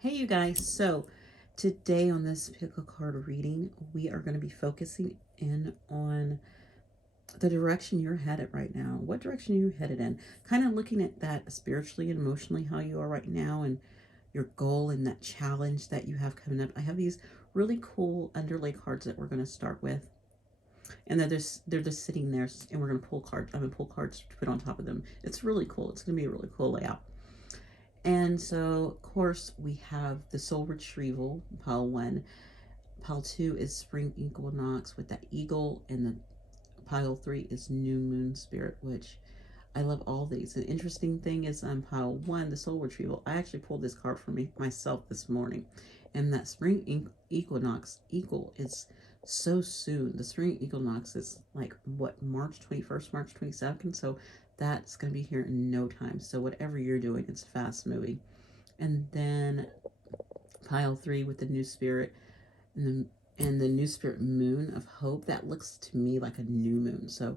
Hey you guys, so today on this pickle card reading, we are going to be focusing in on the direction you're headed right now. What direction are you headed in? Kind of looking at that spiritually and emotionally, how you are right now, and your goal and that challenge that you have coming up. I have these really cool underlay cards that we're going to start with, and they're just sitting there, and we're going to pull cards. I'm going to pull cards to put on top of them. It's really cool. It's going to be a really cool layout. And so, of course, we have the Soul Retrieval, pile one. Pile two is Spring Equinox with that eagle, and the pile three is New Moon Spirit, which I love all these. The interesting thing is on pile one, the Soul Retrieval, I actually pulled this card for myself this morning. And that Spring Equinox eagle is so soon. The Spring Equinox is like, what, March 21st, March 22nd? So that's going to be here in no time. So whatever you're doing, it's fast moving. And then pile three with the New Spirit and the New Spirit Moon of Hope. That looks to me like a new moon. So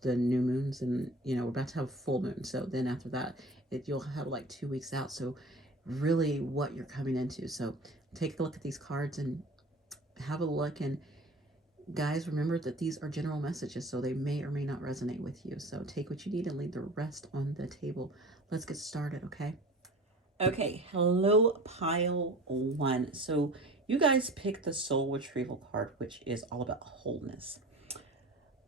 the new moons, and we're about to have full moon. So then after that, you'll have like 2 weeks out. So really, what you're coming into. So take a look at these cards and have a look. And guys, remember that these are general messages, so they may or may not resonate with you. So take what you need and leave the rest on the table. Let's get started, okay? Okay, hello, pile one. So you guys picked the Soul Retrieval card, which is all about wholeness.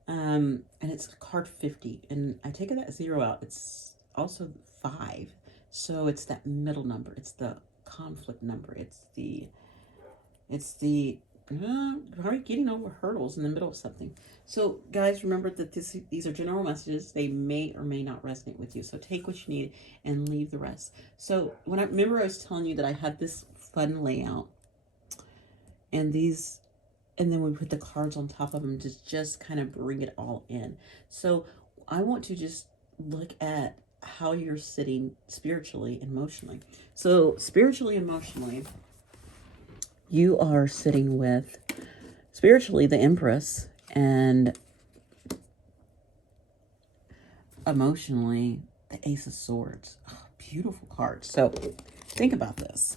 And it's card 50, and I take that zero out. It's also 5, so it's that middle number. It's the conflict number. It's the probably getting over hurdles in the middle of something. So guys, remember that these are general messages. They may or may not resonate with you. So take what you need and leave the rest. So when I remember, I was telling you that I had this fun layout, and then we put the cards on top of them to just kind of bring it all in. So I want to just look at how you're sitting spiritually, emotionally. So spiritually, emotionally, you are sitting with spiritually the Empress, and emotionally the Ace of Swords. Oh, beautiful cards. So think about this.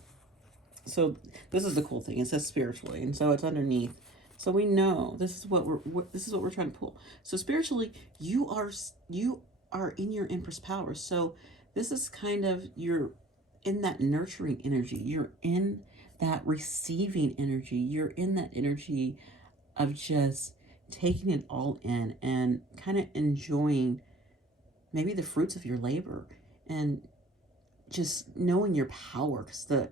So this is the cool thing. It says spiritually, and so it's underneath. So we know this is what we're trying to pull. So spiritually, you are in your Empress power. So this is kind of, you're in that nurturing energy. You're in that receiving energy. You're in that energy of just taking it all in and kind of enjoying maybe the fruits of your labor, and just knowing your power, because the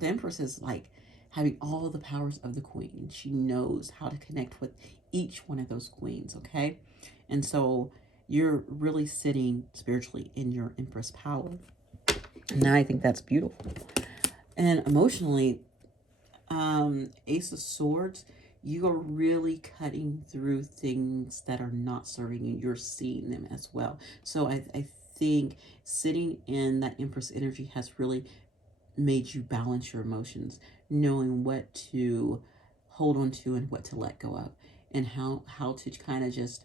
Empress is like having all the powers of the Queen. She knows how to connect with each one of those queens, okay? And so you're really sitting spiritually in your Empress power. And I think that's beautiful. And emotionally, Ace of Swords, you are really cutting through things that are not serving you. You're seeing them as well. So I think sitting in that Empress energy has really made you balance your emotions, knowing what to hold on to and what to let go of, and how to kind of just,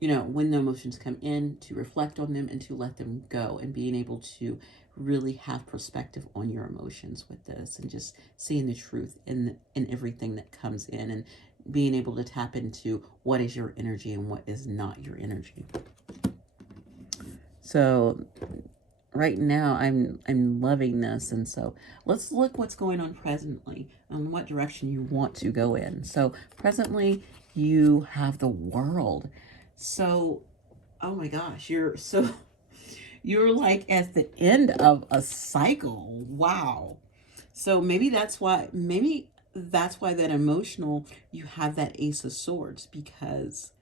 when the emotions come in, to reflect on them and to let them go, and being able to really have perspective on your emotions with this, and just seeing the truth in everything that comes in, and being able to tap into what is your energy and what is not your energy. So right now I'm loving this. And so let's look what's going on presently and what direction you want to go in. So presently you have the World. So, oh my gosh, you're like at the end of a cycle. Wow. So maybe that's why that emotional, you have that Ace of Swords, because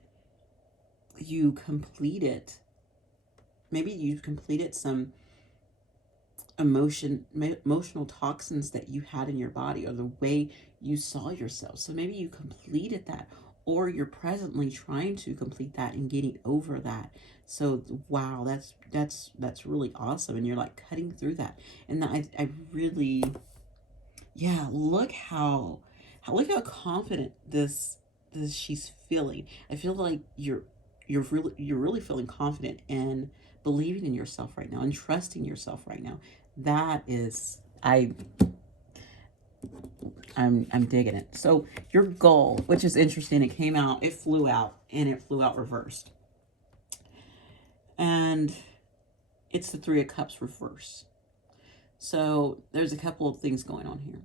you completed maybe you completed some emotional toxins that you had in your body, or the way you saw yourself. So maybe you completed that, or you're presently trying to complete that and getting over that. So wow, that's really awesome, and you're like cutting through that. And I really, yeah, look how confident this she's feeling. I feel like you're really feeling confident and believing in yourself right now and trusting yourself right now. That is I'm digging it. So your goal, which is interesting, it flew out, and it flew out reversed. And it's the Three of Cups reverse. So there's a couple of things going on here.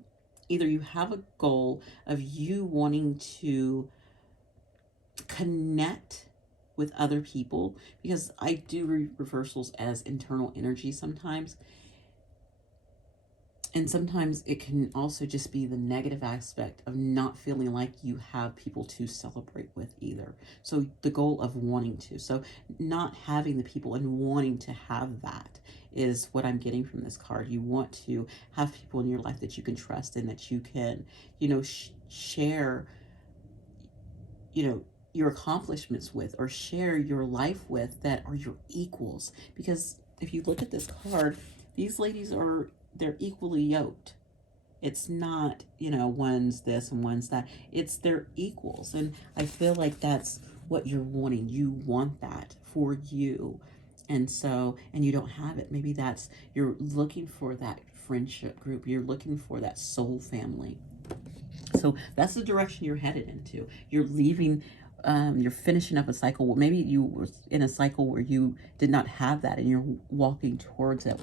Either you have a goal of you wanting to connect with other people, because I do reversals as internal energy sometimes. And sometimes it can also just be the negative aspect of not feeling like you have people to celebrate with either. So the goal of wanting to. So not having the people and wanting to have that is what I'm getting from this card. You want to have people in your life that you can trust and that you can, share, your accomplishments with, or share your life with, that are your equals. Because if you look at this card, these ladies they're equally yoked. It's not, one's this and one's that. It's their equals. And I feel like that's what you're wanting. You want that for you. And so, and you don't have it. Maybe you're looking for that friendship group. You're looking for that soul family. So that's the direction you're headed into. You're leaving, you're finishing up a cycle. Maybe you were in a cycle where you did not have that, and you're walking towards that,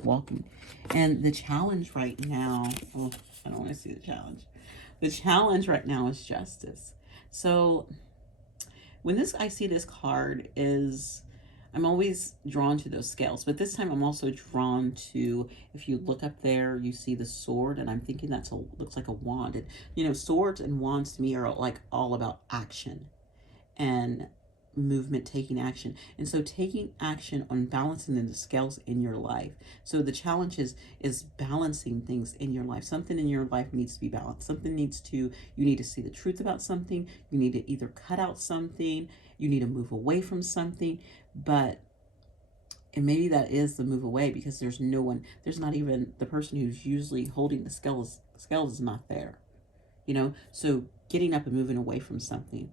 And the challenge right now, I don't want to see the challenge. The challenge right now is justice. So when I see this card I'm always drawn to those scales, but this time I'm also drawn to, if you look up there, you see the sword, and I'm thinking looks like a wand. And, swords and wands to me are like all about action and movement, taking action. And so taking action on balancing the scales in your life. So the challenge is balancing things in your life. Something in your life needs to be balanced. You need to see the truth about something. You need to either cut out something. You need to move away from something. And maybe that is the move away, because there's not even the person who's usually holding the scales is not there. So getting up and moving away from something,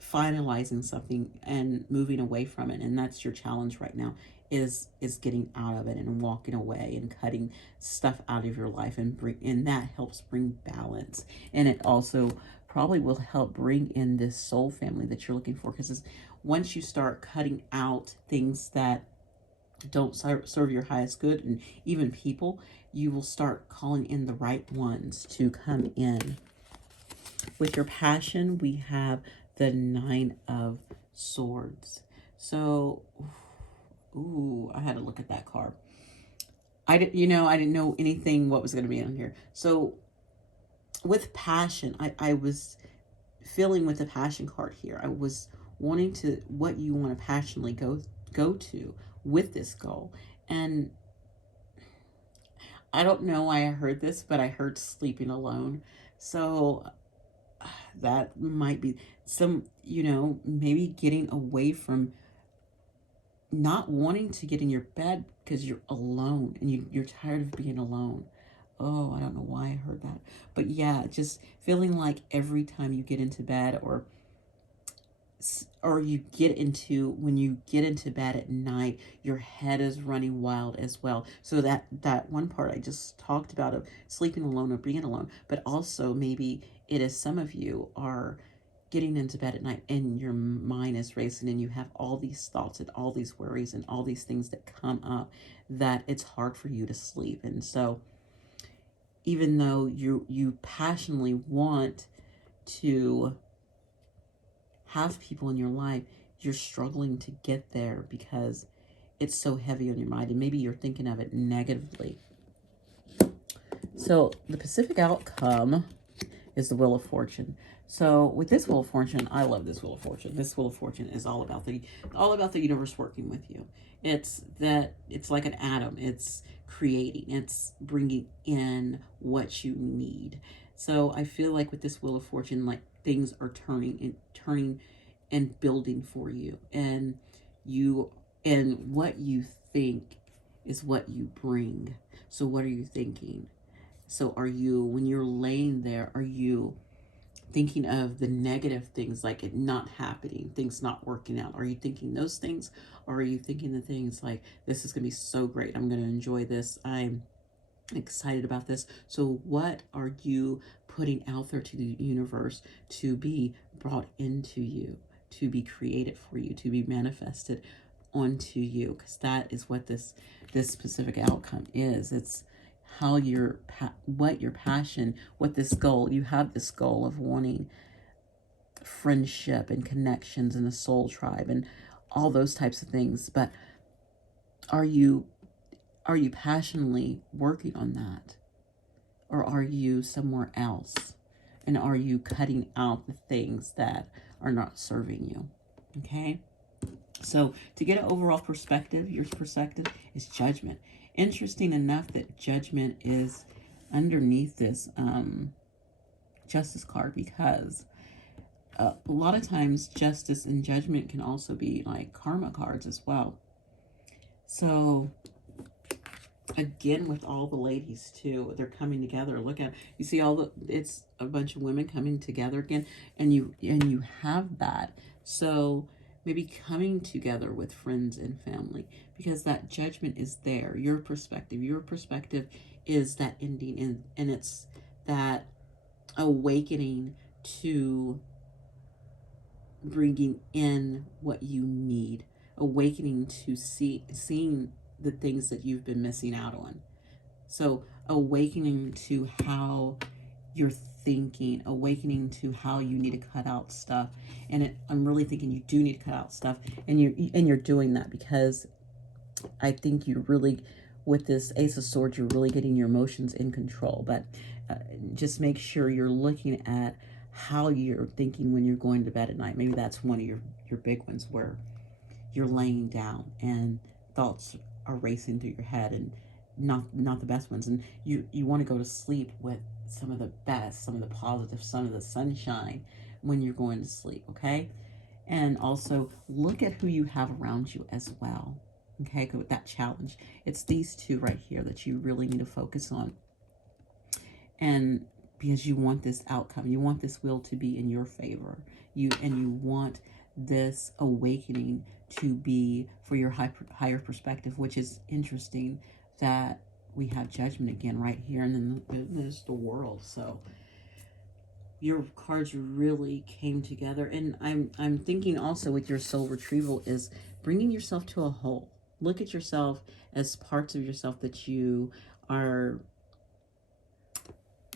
finalizing something and moving away from it. And that's your challenge right now, is getting out of it and walking away and cutting stuff out of your life, and that helps bring balance. And it also probably will help bring in this soul family that you're looking for, because once you start cutting out things that don't serve your highest good, and even people, you will start calling in the right ones to come in. With your passion, we have the Nine of Swords. So, I had to look at that card. I didn't know anything what was going to be on here. So with passion, I was feeling with the passion card here. I was wanting to, what you want to passionately go to with this goal. And I don't know why I heard this, but I heard sleeping alone. So that might be some, maybe getting away from not wanting to get in your bed because you're alone and you're tired of being alone. Oh, I don't know why I heard that. But yeah, just feeling like every time you get into bed, or when you get into bed at night, your head is running wild as well. So that one part I just talked about, of sleeping alone or being alone, but also maybe it is some of you are getting into bed at night and your mind is racing, and you have all these thoughts and all these worries and all these things that come up, that it's hard for you to sleep. And so even though you passionately want to have people in your life, you're struggling to get there because it's so heavy on your mind, and maybe you're thinking of it negatively. So the Pacific outcome is the Wheel of Fortune. So with this Wheel of Fortune, I love this Wheel of Fortune. This Wheel of Fortune is all about the universe working with you. It's like an atom. It's creating. It's bringing in what you need. So I feel like with this Wheel of Fortune, like things are turning and building for you, and what you think is what you bring. So what are you thinking? So when you're laying there, are you thinking of the negative things, like it not happening, things not working out? Are you thinking those things? Or are you thinking the things like, this is going to be so great, I'm going to enjoy this, I'm excited about this. So what are you putting out there to the universe to be brought into you, to be created for you, to be manifested onto you? Because that is what this specific outcome is. It's how what your passion, what this goal, you have this goal of wanting friendship and connections and a soul tribe and all those types of things. But are you passionately working on that? Or are you somewhere else? And are you cutting out the things that are not serving you? Okay? So to get an overall perspective, your perspective is judgment. Interesting enough that judgment is underneath this justice card, because a lot of times justice and judgment can also be like karma cards as well. So again, with all the ladies too, they're coming together. Look at, you see it's a bunch of women coming together again, and you have that. So maybe coming together with friends and family, because that judgment is there. Your perspective is that ending, and it's that awakening to bringing in what you need, awakening to seeing the things that you've been missing out on. So awakening to how you're thinking, awakening to how you need to cut out stuff. And I'm really thinking you do need to cut out stuff, and you're doing that, because I think you really, with this Ace of Swords, you're really getting your emotions in control. But just make sure you're looking at how you're thinking when you're going to bed at night. Maybe that's one of your big ones, where you're laying down and thoughts are racing through your head, and not the best ones. And you want to go to sleep with some of the best, some of the positive, some of the sunshine when you're going to sleep, okay? And also look at who you have around you as well. Okay, with that challenge, it's these two right here that you really need to focus on. And because you want this outcome, you want this wheel to be in your favor, you want this awakening to be for your higher perspective, which is interesting that we have judgment again right here, and then there's the world. So your cards really came together. And I'm thinking also with your soul retrieval is bringing yourself to a whole. Look at yourself as parts of yourself that you are,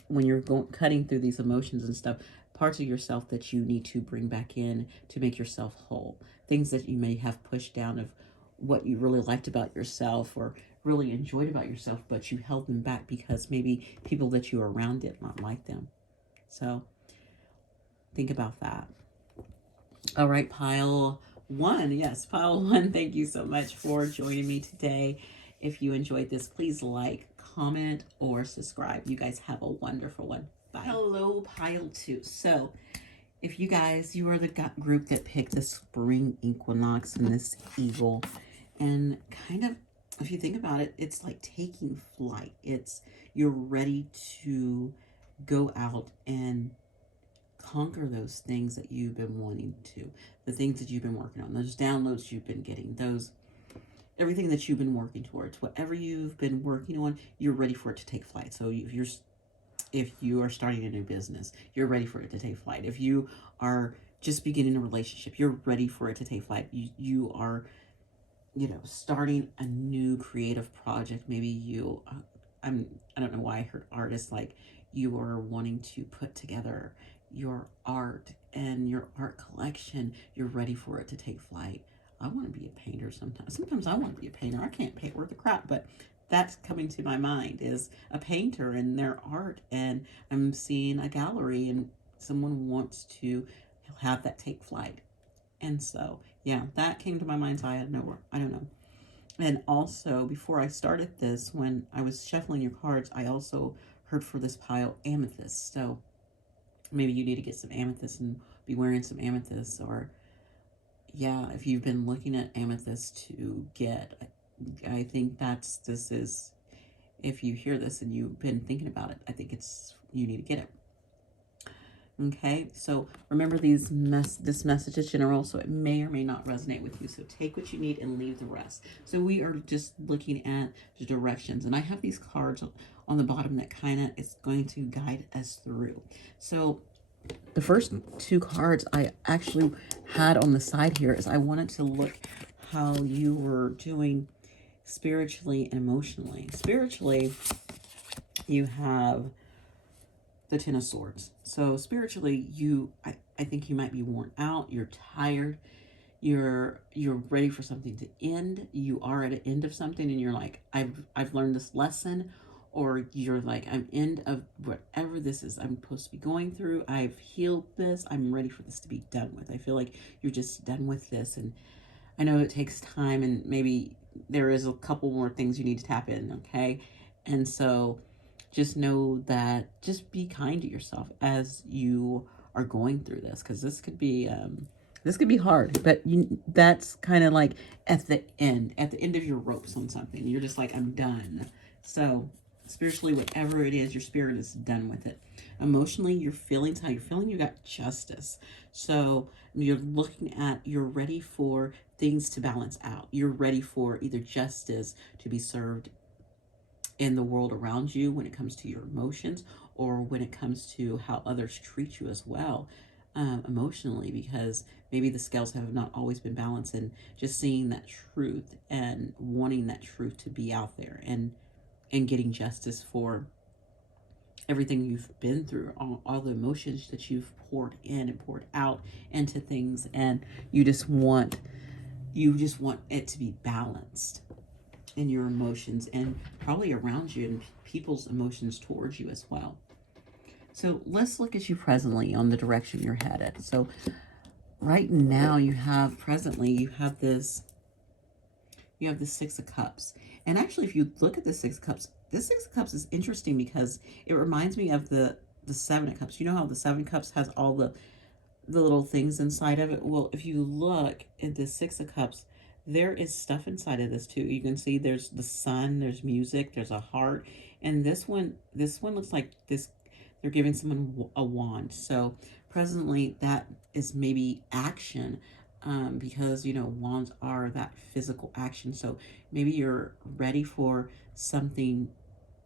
when you're cutting through these emotions and stuff, parts of yourself that you need to bring back in to make yourself whole. Things that you may have pushed down of what you really liked about yourself or really enjoyed about yourself, but you held them back because maybe people that you were around did not like them. So think about that. All right, pile one. Yes, pile one. Thank you so much for joining me today. If you enjoyed this, please like, comment, or subscribe. You guys have a wonderful one. Bye. Hello, pile two. So if you are the group that picked the spring equinox and this eagle, and kind of, if you think about it, it's like taking flight. You're ready to go out and conquer those things that you've been wanting to, the things that you've been working on, those downloads you've been getting, everything that you've been working towards, whatever you've been working on, you're ready for it to take flight. So if you are starting a new business, you're ready for it to take flight. If you are just beginning a relationship, you're ready for it to take flight. You are, starting a new creative project. Maybe I don't know why I heard artist, like you are wanting to put together your art and your art collection. You're ready for it to take flight. I want to be a painter sometimes. Sometimes I want to be a painter. I can't paint worth a crap, but that's coming to my mind, is a painter and their art. And I'm seeing a gallery and someone wants to have that take flight. And so, yeah, that came to my mind. So I don't know. And also, before I started this, when I was shuffling your cards, I also heard for this pile amethyst. So maybe you need to get some amethyst and be wearing some amethyst. Or, yeah, if you've been looking at amethyst to get, I think this is, if you hear this and you've been thinking about it, I think you need to get it. Okay, so remember this message is general, so it may or may not resonate with you. So take what you need and leave the rest. So we are just looking at the directions, and I have these cards on the bottom that kind of is going to guide us through. So the first two cards I actually had on the side here is I wanted to look how you were doing spiritually and emotionally. Spiritually, you have the Ten of Swords. So spiritually, I think you might be worn out. You're tired. You're ready for something to end. You are at an end of something, and you're like, I've learned this lesson, or you're like, I'm end of whatever this is I'm supposed to be going through. I've healed this. I'm ready for this to be done with. I feel like you're just done with this, and I know it takes time, and maybe there is a couple more things you need to tap in. Okay, and so just know that just be kind to yourself as you are going through this, because this could be hard, but that's kind of like at the end of your ropes on something. You're just like, I'm done. So spiritually, whatever it is, your spirit is done with it. Emotionally, your feelings, how you're feeling, you got justice. So you're ready for things to balance out. You're ready for either justice to be served in the world around you when it comes to your emotions, or when it comes to how others treat you as well, emotionally, because maybe the scales have not always been balanced, and just seeing that truth and wanting that truth to be out there, and getting justice for everything you've been through, all the emotions that you've poured in and poured out into things, and you just want it to be balanced in your emotions, and probably around you, and people's emotions towards you as well. So let's look at you presently on the direction you're headed. So right now you have this Six of Cups. And actually, if you look at the Six of Cups, this Six of Cups is interesting because it reminds me of the Seven of Cups. You know how the Seven of Cups has all the little things inside of it? Well, if you look at the Six of Cups, there is stuff inside of this too. You can see there's the sun, there's music, there's a heart, and this one looks like this. They're giving someone a wand. So presently, that is maybe action, because wands are that physical action. So maybe you're ready for something,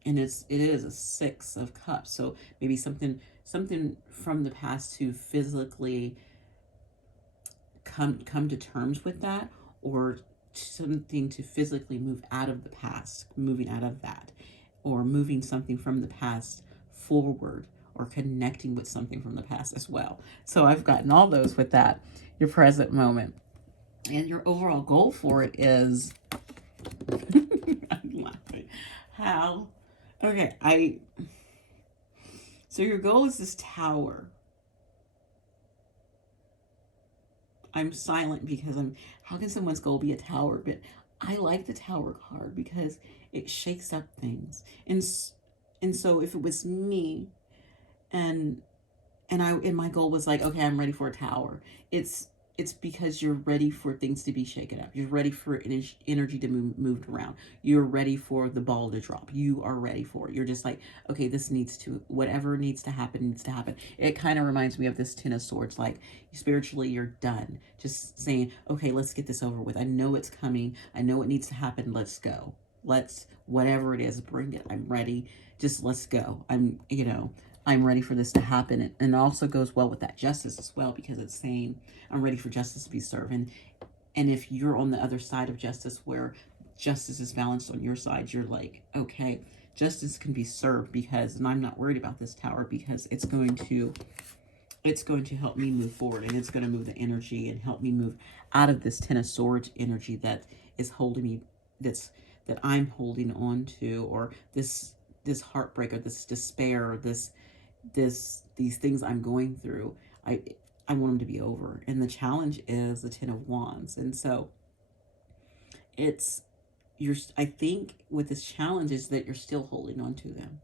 and it is a Six of Cups. So maybe something from the past to physically come to terms with that, or something to physically move out of the past, moving out of that, or moving something from the past forward, or connecting with something from the past as well. So I've gotten all those with that, your present moment. And your overall goal for it is I'm laughing. How? Okay, so your goal is this tower. I'm silent because how can someone's goal be a tower? But I like the tower card because it shakes up things. And so if it was me, and and my goal was like, okay, I'm ready for a tower. It's because you're ready for things to be shaken up. You're ready for energy to moved around. You're ready for the ball to drop. You are ready for it. You're just like, okay, whatever needs to happen, needs to happen. It kind of reminds me of this Ten of Swords. Like, spiritually, you're done. Just saying, okay, let's get this over with. I know it's coming. I know it needs to happen. Let's go. Whatever it is, bring it. I'm ready. Just let's go. I'm ready for this to happen. And it also goes well with that justice as well, because it's saying, I'm ready for justice to be served. And if you're on the other side of justice, where justice is balanced on your side, you're like, okay, justice can be served, and I'm not worried about this tower, because it's going to help me move forward, and it's going to move the energy and help me move out of this Ten of Swords energy that is holding me, that I'm holding on to, or this heartbreak, or this despair, or these things I'm going through. I want them to be over. And the challenge is the Ten of Wands. And so I think with this challenge is that you're still holding on to them.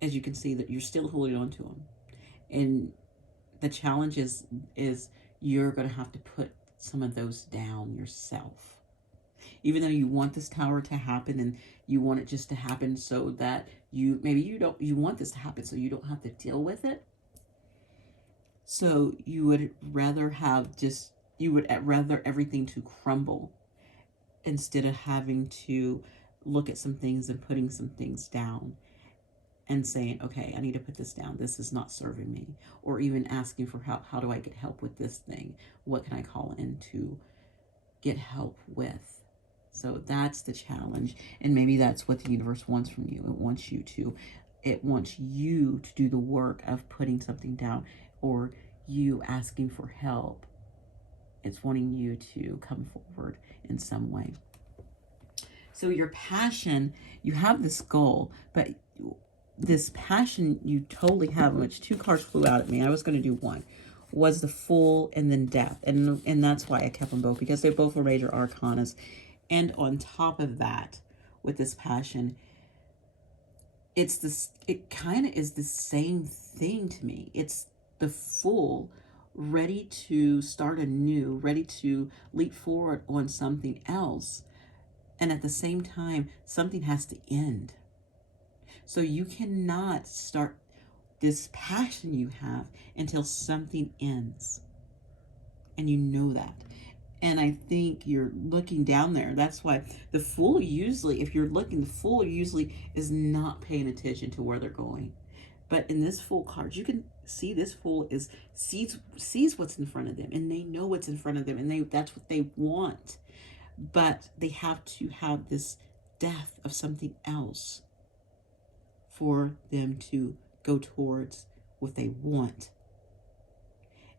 As you can see, that you're still holding on to them. And the challenge is you're going to have to put some of those down yourself. Even though you want this tower to happen, and you want it just to happen so that you want this to happen so you don't have to deal with it. So you would rather have just, you would rather everything to crumble instead of having to look at some things and putting some things down and saying, okay, I need to put this down. This is not serving me. Or even asking for help. How do I get help with this thing? What can I call in to get help with? So that's the challenge. And maybe that's what the universe wants from you. It wants you to do the work of putting something down, or you asking for help. It's wanting you to come forward in some way. So your passion, you have this goal, but this passion you totally have, which 2 cards flew out at me. I was going to do one, was the Fool and then Death. And that's why I kept them both, because they both were major arcanas. And on top of that, with this passion, it kind of is the same thing to me. It's the Fool, ready to start anew, ready to leap forward on something else. And at the same time, something has to end. So you cannot start this passion you have until something ends. And you know that. And I think you're looking down there. That's why the Fool usually, if you're looking, the Fool usually is not paying attention to where they're going. But in this Fool card, you can see this Fool sees what's in front of them, and they know what's in front of them, and that's what they want. But they have to have this death of something else for them to go towards what they want.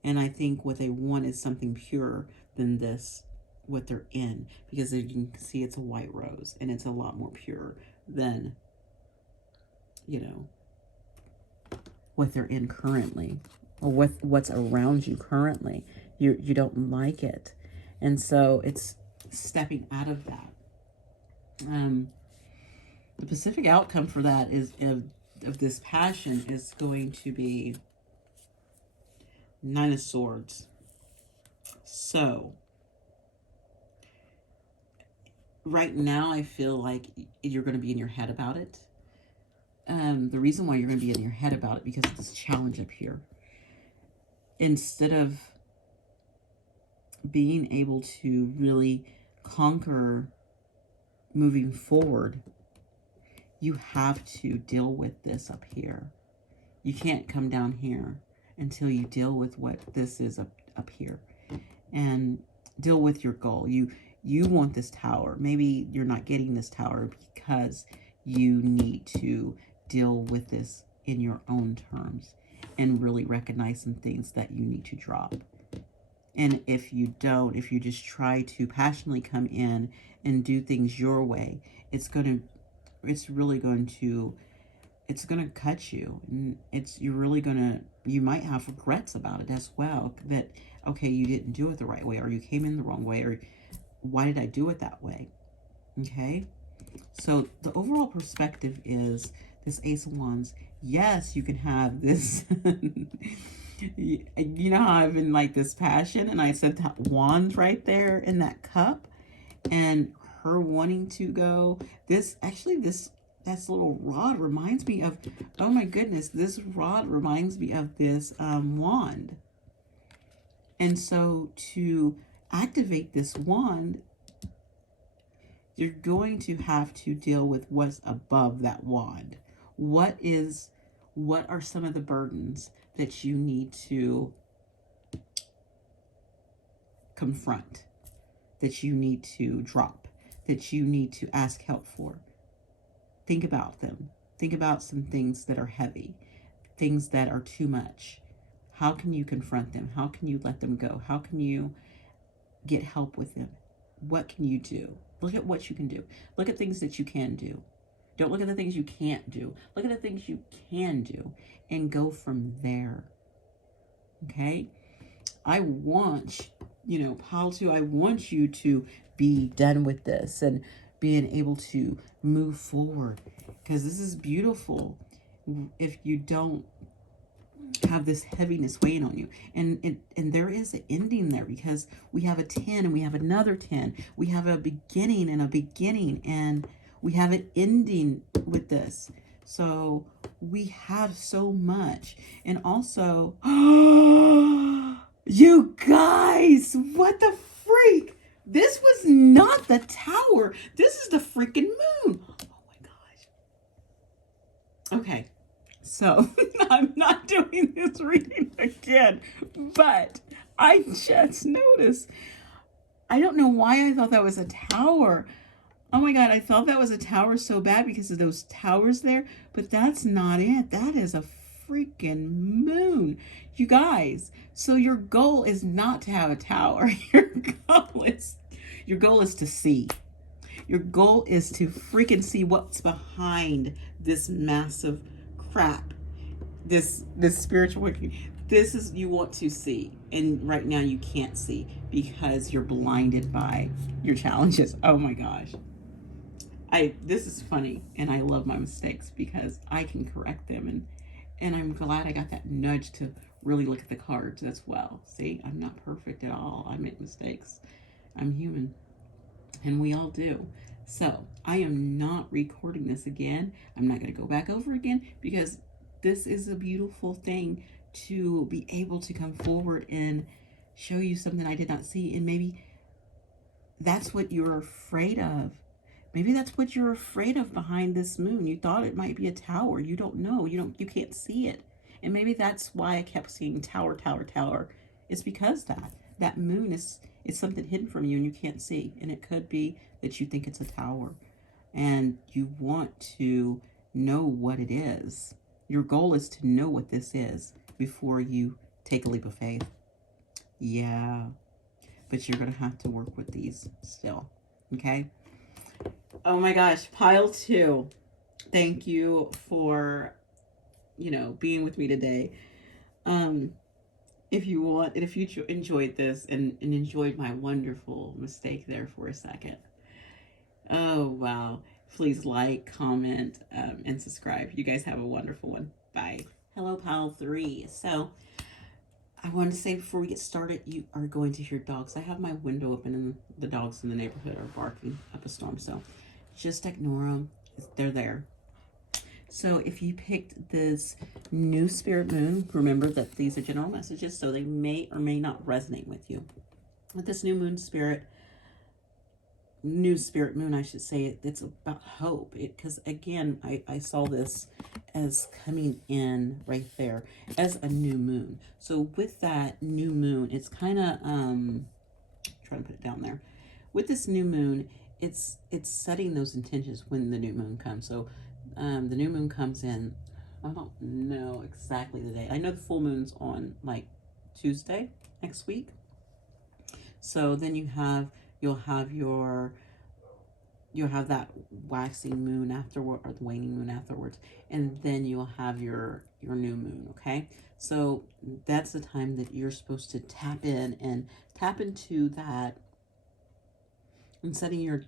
And I think what they want is something purer than this, what they're in, because as you can see, it's a white rose, and it's a lot more pure than, what they're in currently, or what's around you currently. You don't like it. And so it's stepping out of that. The specific outcome for that is of this passion is going to be 9 of Swords. So right now I feel like you're going to be in your head about it. The reason why you're going to be in your head about it, because of this challenge up here. Instead of being able to really conquer moving forward, you have to deal with this up here. You can't come down here until you deal with what this is up here, and deal with your goal. You want this tower. Maybe you're not getting this tower because you need to deal with this in your own terms and really recognize some things that you need to drop. And if you don't, if you just try to passionately come in and do things your way, it's going to cut you. And you might have regrets about it as well, that, okay, you didn't do it the right way, or you came in the wrong way, or why did I do it that way? Okay. So the overall perspective is this Ace of Wands. Yes, you can have this, you know how I've been like this passion, and I said that wands right there in that cup, and her wanting to go, this little rod reminds me of, oh my goodness, this rod reminds me of this wand. And so to activate this wand, you're going to have to deal with what's above that wand. What are some of the burdens that you need to confront, that you need to drop, that you need to ask help for? Think about them. Think about some things that are heavy, things that are too much. How can you confront them? How can you let them go? How can you get help with them? What can you do? Look at what you can do. Look at things that you can do. Don't look at the things you can't do. Look at the things you can do and go from there. Okay? I want, Pile 2, I want you to be done with this and being able to move forward, because this is beautiful. If you don't have this heaviness weighing on you, and there is an ending there, because we have a 10 and we have another 10. We have a beginning and a beginning, and we have an ending with this. So we have so much. And also, you guys, what the freak? This was not the tower. This is the freaking moon. Oh my gosh. Okay. So I'm not doing this reading again, but I just noticed. I don't know why I thought that was a tower. Oh my God, I thought that was a tower so bad because of those towers there, but that's not it. That is a freaking moon. You guys, so your goal is not to have a tower. Your goal is to see. Your goal is to freaking see what's behind this massive crap. This spiritual working. This is you want to see, and right now you can't see because you're blinded by your challenges. Oh my gosh. This is funny, and I love my mistakes because I can correct them, and I'm glad I got that nudge to really look at the cards as well. See, I'm not perfect at all. I make mistakes. I'm human, and we all do. So I am not recording this again. I'm not going to go back over again because this is a beautiful thing to be able to come forward and show you something I did not see, and maybe that's what you're afraid of. Maybe that's what you're afraid of behind this moon. You thought it might be a tower. You don't know. You can't see it. And maybe that's why I kept seeing tower, tower, tower. It's because that moon is something hidden from you and you can't see. And it could be that you think it's a tower and you want to know what it is. Your goal is to know what this is before you take a leap of faith. Yeah. But you're going to have to work with these still. Okay? Oh my gosh, pile 2. Thank you for, being with me today. If you want, and if you enjoyed this and enjoyed my wonderful mistake there for a second. Oh, wow. Please like, comment, and subscribe. You guys have a wonderful one. Bye. Hello, pile 3. So, I wanted to say before we get started, you are going to hear dogs. I have my window open and the dogs in the neighborhood are barking up a storm. So just ignore them. They're there. So if you picked this new spirit moon, remember that these are general messages, so they may or may not resonate with you. With this new spirit moon, I should say, it's about hope. Because again, I saw this as coming in right there as a new moon. So with that new moon, it's kind of trying to put it down there. With this new moon, it's setting those intentions when the new moon comes. So the new moon comes in, I don't know exactly the day. I know the full moon's on like Tuesday next week. So then you'll have that waxing moon afterward, or the waning moon afterwards, and then you'll have your new moon. Okay, so that's the time that you're supposed to tap into that and setting your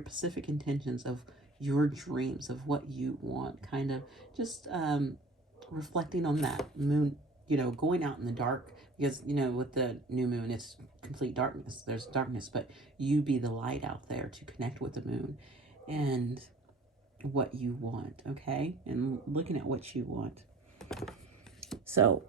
specific intentions of your dreams of what you want, kind of just reflecting on that moon, going out in the dark, because with the new moon it's complete darkness. There's darkness, but you be the light out there to connect with the moon and what you want. Okay, and looking at what you want. So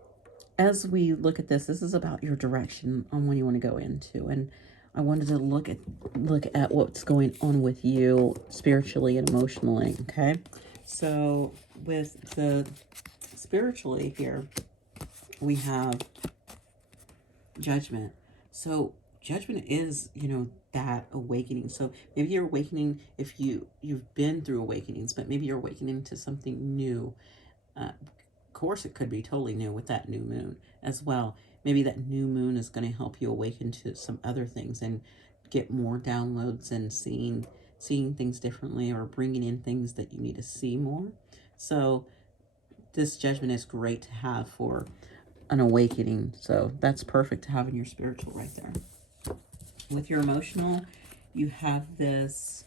as we look at this is about your direction on when you want to go into, and I wanted to look at what's going on with you spiritually and emotionally. Okay, so with the spiritually here, we have judgment. So judgment is, that awakening. So maybe you're awakening if you've been through awakenings, but maybe you're awakening to something new. Of course, it could be totally new with that new moon as well. Maybe that new moon is going to help you awaken to some other things and get more downloads and seeing things differently, or bringing in things that you need to see more. So this judgment is great to have for an awakening. So that's perfect to have in your spiritual right there. With your emotional, you have this,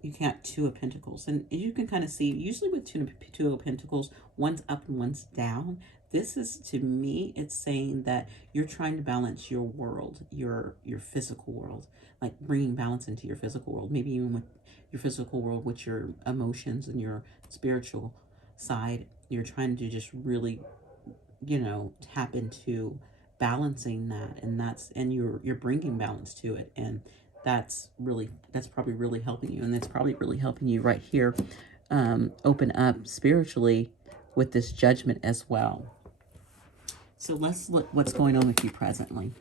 you got 2 of Pentacles, and you can kind of see, usually with two of Pentacles, one's up and one's down. This is, to me, it's saying that you're trying to balance your world, your physical world, like bringing balance into your physical world, maybe even with your physical world, with your emotions and your spiritual side, you're trying to just really, tap into balancing that, and you're bringing balance to it, and that's probably really helping you, and that's probably really helping you right here, open up spiritually with this judgment as well. So let's look what's going on with you presently.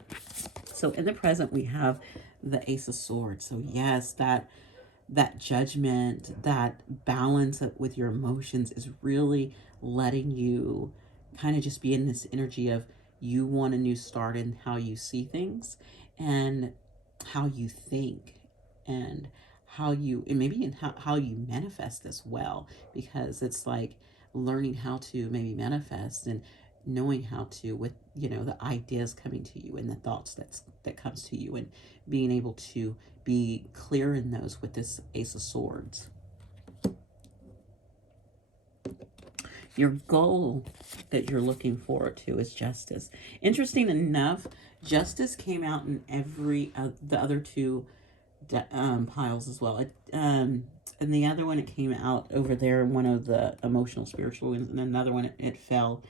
So in the present, we have the Ace of Swords. So yes, that judgment, that balance with your emotions is really letting you kind of just be in this energy of you want a new start in how you see things and how you think, and maybe in how you manifest as well, because it's like learning how to maybe manifest and knowing how to, with the ideas coming to you and the thoughts that comes to you, and being able to be clear in those with this Ace of Swords. Your goal that you're looking forward to is justice. Interesting enough, justice came out in every the other two piles as well. And the other one, it came out over there in one of the emotional spiritual ones, and another one it fell.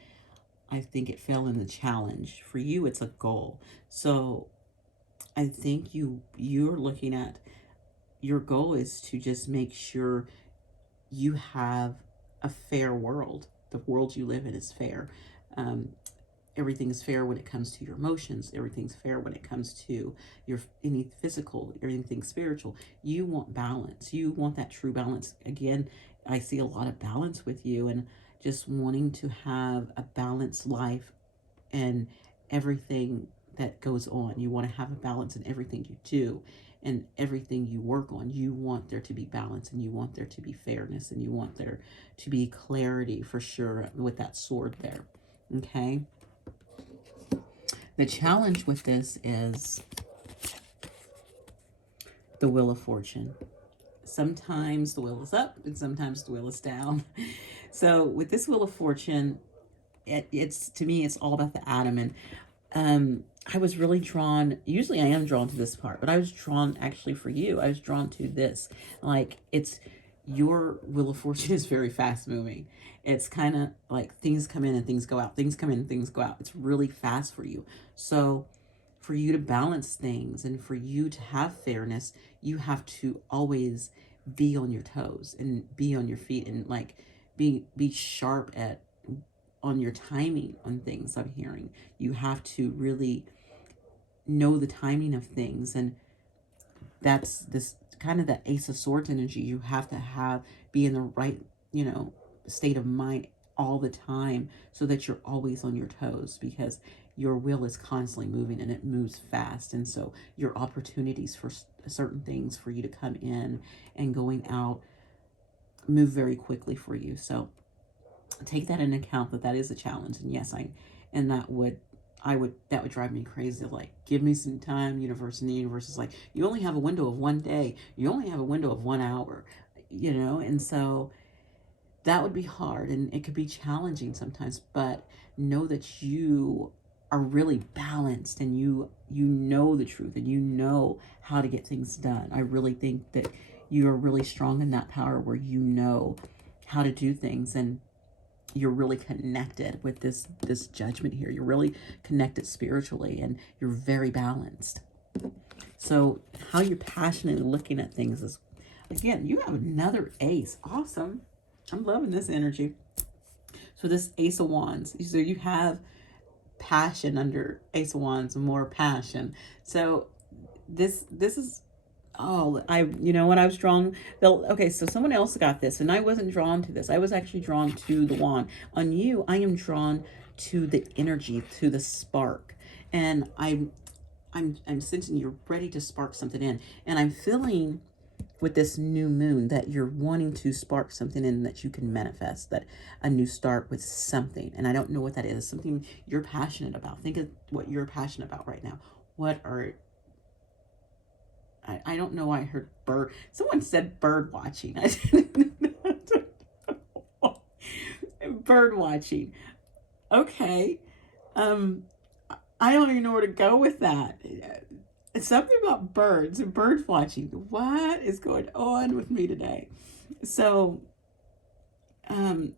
I think it fell in the challenge. For you, it's a goal. So I think you're looking at, your goal is to just make sure you have a fair world. The world you live in is fair. Everything is fair when it comes to your emotions. Everything's fair when it comes to any physical, everything spiritual. You want balance. You want that true balance. Again, I see a lot of balance with you, and just wanting to have a balanced life and everything that goes on. You want to have a balance in everything you do and everything you work on. You want there to be balance, and you want there to be fairness, and you want there to be clarity for sure with that sword there. Okay. The challenge with this is the Wheel of Fortune. Sometimes the wheel is up and sometimes the wheel is down. So with this Wheel of Fortune, it's to me, it's all about the Atom. And I was really drawn, usually I am drawn to this part, but I was drawn actually for you. I was drawn to this. Like, it's your Wheel of Fortune is very fast moving. It's kind of like things come in and things go out. Things come in and things go out. It's really fast for you. So for you to balance things and for you to have fairness, you have to always be on your toes and be on your feet, and like be sharp on your timing on things. I'm hearing you have to really know the timing of things, and that's this kind of the Ace of Swords energy. You have to be in the right, state of mind all the time, so that you're always on your toes, because your wheel is constantly moving and it moves fast. And so your opportunities for certain things for you to come in and going out move very quickly for you. So take that into account, that is a challenge. And yes, that would drive me crazy. Like, give me some time, universe. And the universe is like, you only have a window of 1 day. You only have a window of 1 hour, and so that would be hard, and it could be challenging sometimes, but know that you are really balanced, and you know the truth, and you know how to get things done. I really think that you are really strong in that power where you know how to do things, and you're really connected with this judgment here. You're really connected spiritually, and you're very balanced. So how you're passionately looking at things is, again, you have another ace. Awesome. I'm loving this energy. So this Ace of Wands, so you have passion under Ace of Wands, more passion. So this is, oh, I was drawn. Okay, so someone else got this, and I wasn't drawn to this. I was actually drawn to the wand. On you, I am drawn to the energy, to the spark, and I'm sensing you're ready to spark something in, and I'm feeling with this new moon that you're wanting to spark something in that you can manifest, that a new start with something. And I don't know what that is. Something you're passionate about. Think of what you're passionate about right now. I don't know why I heard bird. Someone said bird watching. I didn't know. Bird watching. Okay. I don't even know where to go with that. It's something about birds and bird watching. What is going on with me today? So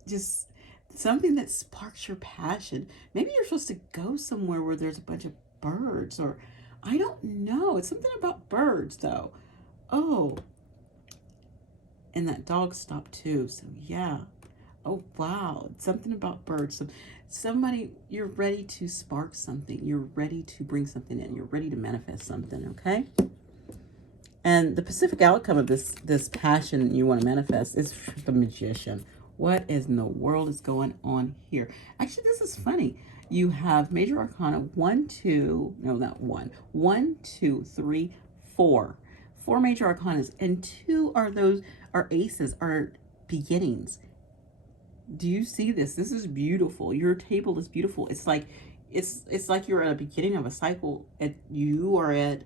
just something that sparks your passion. Maybe you're supposed to go somewhere where there's a bunch of birds, or I don't know. It's something about birds though. Oh, and that dog stopped too. So yeah. Oh wow, something about birds. Somebody, you're ready to spark something. You're ready to bring something in. You're ready to manifest something, okay? And the specific outcome of this passion you want to manifest is the Magician. What in the world is going on here? Actually, this is funny. You have Major Arcana 1, 2, no, not 1. 1, 2, 3, 4. 4 Major Arcanas, and 2 are aces, are beginnings. Do you see this? This is beautiful. Your table is beautiful. It's like you're at a beginning of a cycle. You are at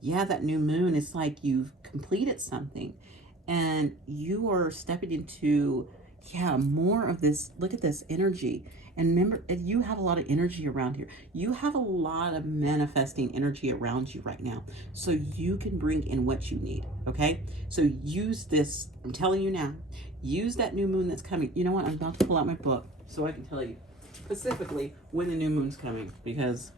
yeah, that new moon. It's like you've completed something, and you are stepping into, yeah, more of this. Look at this energy. And remember, you have a lot of energy around here. You have a lot of manifesting energy around you right now. So you can bring in what you need, okay? So use this, I'm telling you now, use that new moon that's coming. You know what? I'm about to pull out my book so I can tell you specifically when the new moon's coming, because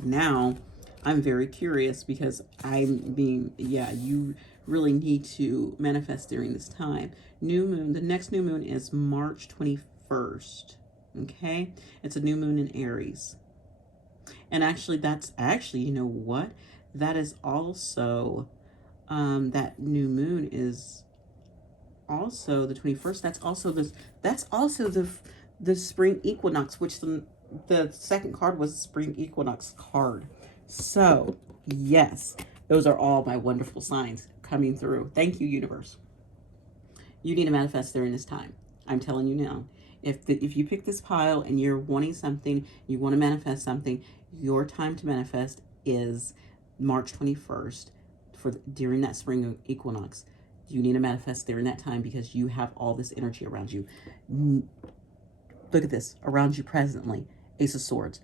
now I'm very curious, because you really need to manifest during this time. New moon, the next new moon is March 21st. Okay, it's a new moon in Aries, and actually you know what, that is also that new moon is also the 21st. That's also the spring equinox, which the second card was the spring equinox card. So yes, those are all my wonderful signs coming through. Thank you, universe. You need to manifest during this time. I'm telling you now. If you pick this pile and you're wanting something, you want to manifest something, your time to manifest is March 21st during that spring equinox. You need to manifest during that time, because you have all this energy around you. Look at this around you presently. Ace of Swords,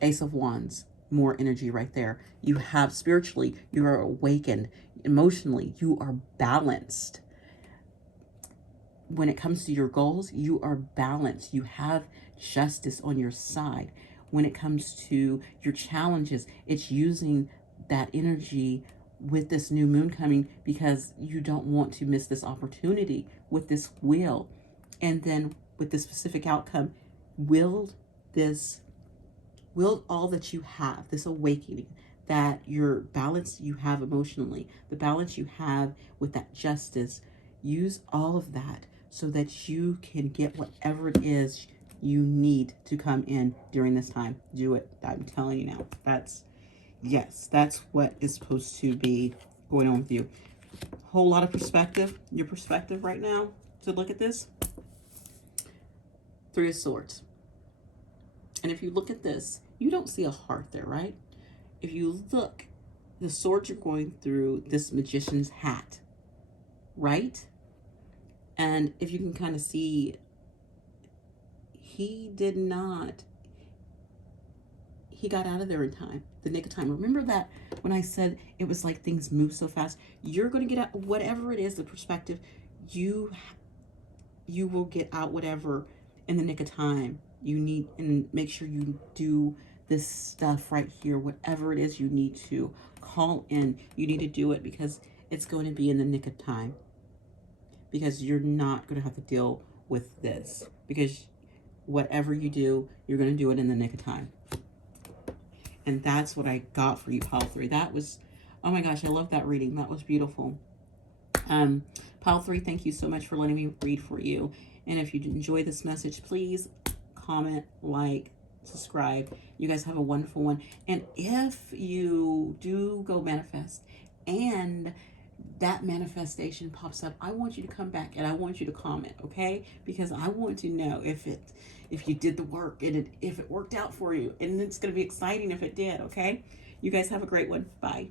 Ace of Wands, more energy right there. You have spiritually, you are awakened. Emotionally, you are balanced. When it comes to your goals, you are balanced. You have justice on your side. When it comes to your challenges, it's using that energy with this new moon coming, because you don't want to miss this opportunity with this wheel. And then with the specific outcome, wield all that you have, this awakening, that your balance you have emotionally, the balance you have with that justice. Use all of that so that you can get whatever it is you need to come in during this time. Do it. I'm telling you now. That's what is supposed to be going on with you. Whole lot of perspective. Your perspective right now to look at this. 3 of Swords. And if you look at this, you don't see a heart there, right? If you look, the swords are going through this magician's hat, right? And if you can kind of see, he got out of there in time, the nick of time. Remember that when I said it was like things move so fast? You're going to get out, whatever it is, the perspective, you will get out whatever in the nick of time you need, and make sure you do this stuff right here, whatever it is you need to call in, you need to do it, because it's going to be in the nick of time. Because you're not going to have to deal with this. Because whatever you do, you're going to do it in the nick of time. And that's what I got for you, pile 3. That was, oh my gosh, I love that reading. That was beautiful. Pile 3, thank you so much for letting me read for you. And if you enjoy this message, please comment, like, subscribe. You guys have a wonderful one. And if you do go manifest and that manifestation pops up, I want you to come back and I want you to comment, okay? Because I want to know if you did the work and if it worked out for you. And it's going to be exciting if it did, okay? You guys have a great one. Bye.